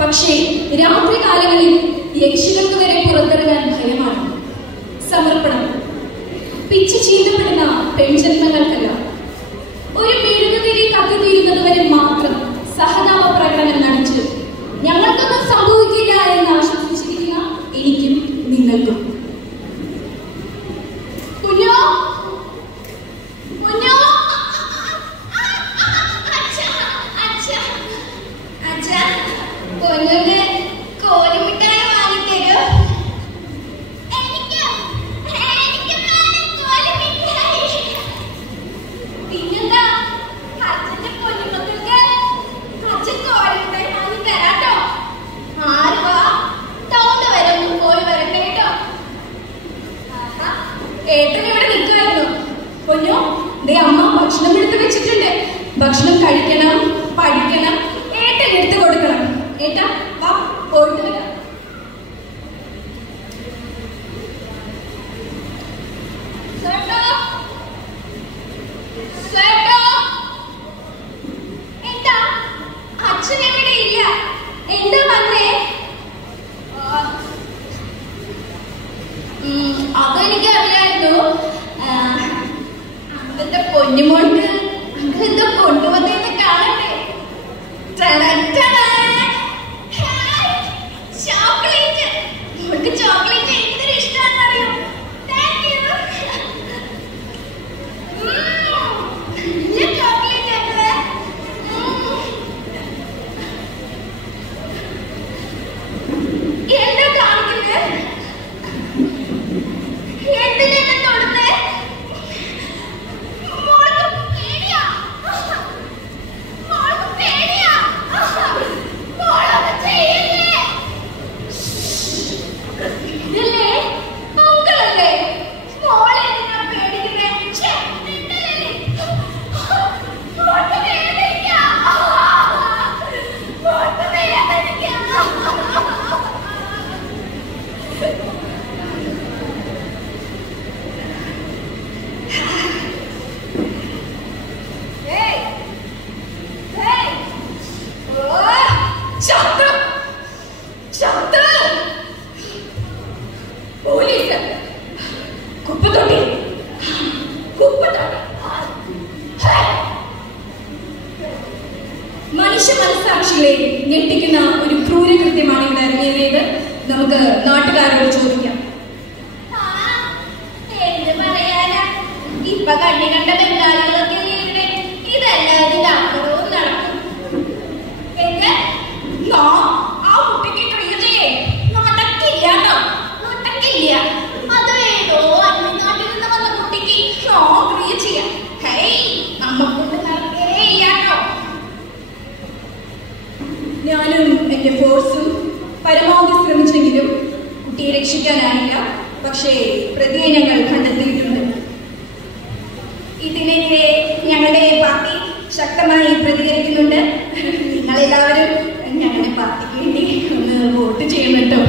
പക്ഷേ രാത്രികാലങ്ങളിൽ യക്ഷികൾക്ക് വരെ പുറത്തിറങ്ങാൻ ഭയമാണ്. സമർപ്പണം പിച്ച് ചീന്തപ്പെടുന്ന പെൺജന്മങ്ങൾക്കല്ല, ഒരു മെഴുകുതിരി കത്തിത്തീരുന്നത് വരെ മാത്രം സഹതാപ പ്രകടനം നടിച്ച് ഞങ്ങൾക്കൊന്നും സംഭവിക്കില്ല എന്ന് ആശ്വസിച്ചിരിക്കുന്ന എനിക്കും നിങ്ങൾക്കും. കുഞ്ഞോ കുഞ്ഞോ പൊന്നുന് കോലിമിഠായി വാങ്ങിത്തരോ? പിന്നെന്താ, അച്ഛന്റെ പൊന്നുമക്കൾക്ക് അച്ഛൻ കോലിമിഠായി വാങ്ങി തരാട്ടോ. ആരുവാ ടൗണ് വരെ ഒന്ന് പോയി വരട്ടെ കേട്ടോ. ഏട്ടൻ ഇവിടെ നിൽക്കുമായിരുന്നു. പൊന്നു, ദേ അമ്മ ഭക്ഷണം എടുത്ത് വെച്ചിട്ടുണ്ട്. ഭക്ഷണം കഴിക്കണം, പഠിക്കണം, ഏട്ടൻ എടുത്തു കൊടുക്കണം. ഏട്ടാ വാ, പോയിട്ട് വരാം. എന്താ അച്ഛൻ എവിടെ ഇല്ല? എന്താ വന്നേ? അതെനിക്ക് അറിയായിരുന്നു. അന്നത്തെ പൊന്നുമോൾക്ക് എന്തോ കൊണ്ടുവന്നേന്ന് കാണട്ടെ. ചോക്ലേറ്റ്, മോൾക്ക് ചോക്ലേറ്റ് എന്തൊരു ഇഷ്ടമാണെന്ന് അറിയോ? നല്ല ചോക്ലേറ്റ് ആണ്. എന്താ കാണിക്കുന്നത്? എന്തിനെല്ലാം തൊടുന്നേ? മോൾക്ക് പേടിയാ? മോൾക്ക് പേടിയാ? മോളൊന്ന് ചെയ്യല്ലേ? ഇതല്ലേ അങ്കിളല്ലേ? മോളെ എന്തിനാ പേടിക്കുന്നേ? മിണ്ടലല്ലേ? മോൾക്ക് വേദനിക്കാ? മോൾക്ക് വേദനിക്കാ? മനുഷ്യ മനസ്സാക്ഷികളെ ഞെട്ടിക്കുന്ന ഒരു ക്രൂരകൃത്യമാണ് ഇവിടെ അരങ്ങേറിയത്. നമുക്ക് നാട്ടുകാരോട് ചോദിക്കാം. എന്ത് പറയാനാ, ഇപ്പൊ കണ്ണി കണ്ട ബംഗാളികളൊക്കെ ഇവിടെ ഇതല്ലാതെ അപ്പുറവും നടക്കും. ആ കുട്ടിക്ക് ക്രിയ ചെയ്യേ നടക്കില്ല, നടക്കില്ല. അത് ഏതോ അന്യനാട്ടിൽ നിന്ന് വന്ന കുട്ടിക്ക് ക്രിയ ചെയ്യാം. നമ്മക്കൊണ്ട് നടക്കേട്ടോ. ഞാനും എന്റെ ഫോഴ്സും പരമാവധി ശ്രമിച്ചെങ്കിലും കുട്ടിയെ രക്ഷിക്കാനായില്ല. പക്ഷേ പ്രതിയെ ഞങ്ങൾ കണ്ടെത്തിയിട്ടുണ്ട്. ഇതിനെതിരെ ഞങ്ങളുടെ പാർട്ടി ശക്തമായി പ്രതികരിക്കുന്നുണ്ട്. നിങ്ങളെല്ലാവരും ഞങ്ങളുടെ പാർട്ടിക്ക് വേണ്ടി ഒന്ന് വോട്ട് ചെയ്യണം കേട്ടോ.